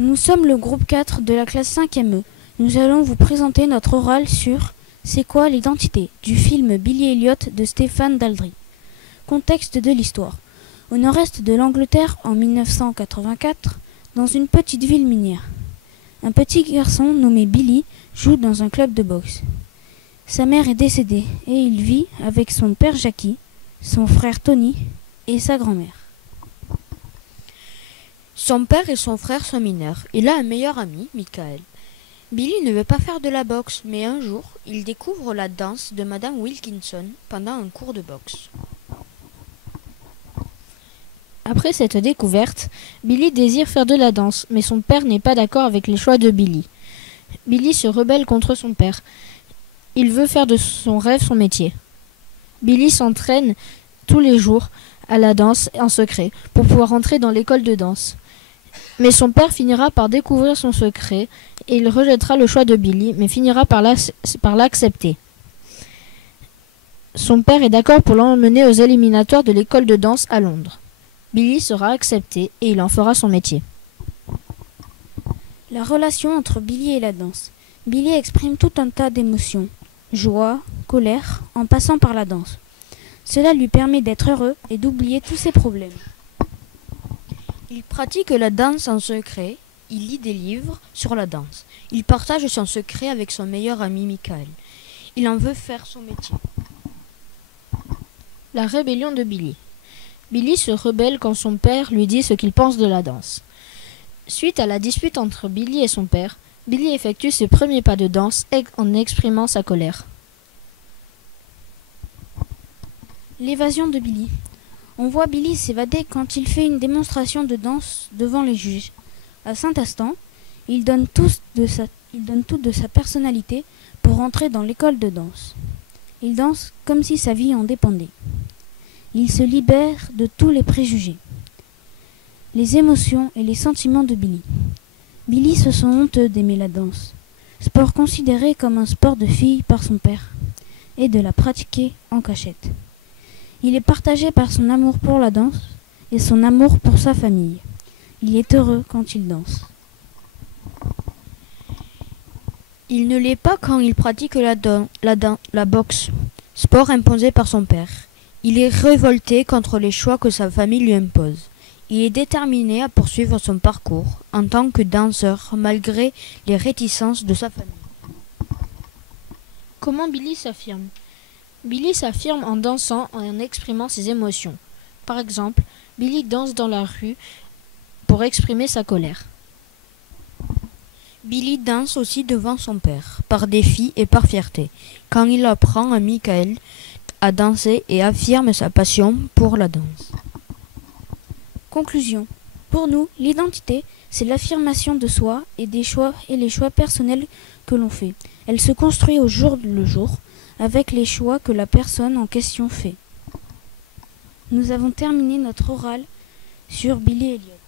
Nous sommes le groupe 4 de la classe 5e E. Nous allons vous présenter notre oral sur C'est quoi l'identité du film Billy Elliot de Stéphane Daldry. Contexte de l'histoire. Au nord-est de l'Angleterre, en 1984, dans une petite ville minière, un petit garçon nommé Billy joue dans un club de boxe. Sa mère est décédée et il vit avec son père Jackie, son frère Tony et sa grand-mère. Son père et son frère sont mineurs. Il a un meilleur ami, Michael. Billy ne veut pas faire de la boxe, mais un jour, il découvre la danse de Madame Wilkinson pendant un cours de boxe. Après cette découverte, Billy désire faire de la danse, mais son père n'est pas d'accord avec les choix de Billy. Billy se rebelle contre son père. Il veut faire de son rêve son métier. Billy s'entraîne tous les jours à la danse en secret pour pouvoir entrer dans l'école de danse. Mais son père finira par découvrir son secret et il rejettera le choix de Billy, mais finira par l'accepter. Son père est d'accord pour l'emmener aux éliminatoires de l'école de danse à Londres. Billy sera accepté et il en fera son métier. La relation entre Billy et la danse. Billy exprime tout un tas d'émotions, joie, colère, en passant par la danse. Cela lui permet d'être heureux et d'oublier tous ses problèmes. Il pratique la danse en secret, il lit des livres sur la danse. Il partage son secret avec son meilleur ami Michael. Il en veut faire son métier. La rébellion de Billy. Billy se rebelle quand son père lui dit ce qu'il pense de la danse. Suite à la dispute entre Billy et son père, Billy effectue ses premiers pas de danse en exprimant sa colère. L'évasion de Billy. On voit Billy s'évader quand il fait une démonstration de danse devant les juges. À cet instant, il donne toute de sa personnalité pour entrer dans l'école de danse. Il danse comme si sa vie en dépendait. Il se libère de tous les préjugés. Les émotions et les sentiments de Billy. Billy se sent honteux d'aimer la danse, sport considéré comme un sport de fille par son père, et de la pratiquer en cachette. Il est partagé par son amour pour la danse et son amour pour sa famille. Il est heureux quand il danse. Il ne l'est pas quand il pratique la boxe, sport imposé par son père. Il est révolté contre les choix que sa famille lui impose. Il est déterminé à poursuivre son parcours en tant que danseur malgré les réticences de sa famille. Comment Billy s'affirme ? Billy s'affirme en dansant et en exprimant ses émotions. Par exemple, Billy danse dans la rue pour exprimer sa colère. Billy danse aussi devant son père, par défi et par fierté, quand il apprend à Michael à danser et affirme sa passion pour la danse. Conclusion. Pour nous, l'identité, c'est l'affirmation de soi et des choix et les choix personnels que l'on fait. Elle se construit au jour le jour, avec les choix que la personne en question fait. Nous avons terminé notre oral sur Billy Elliot.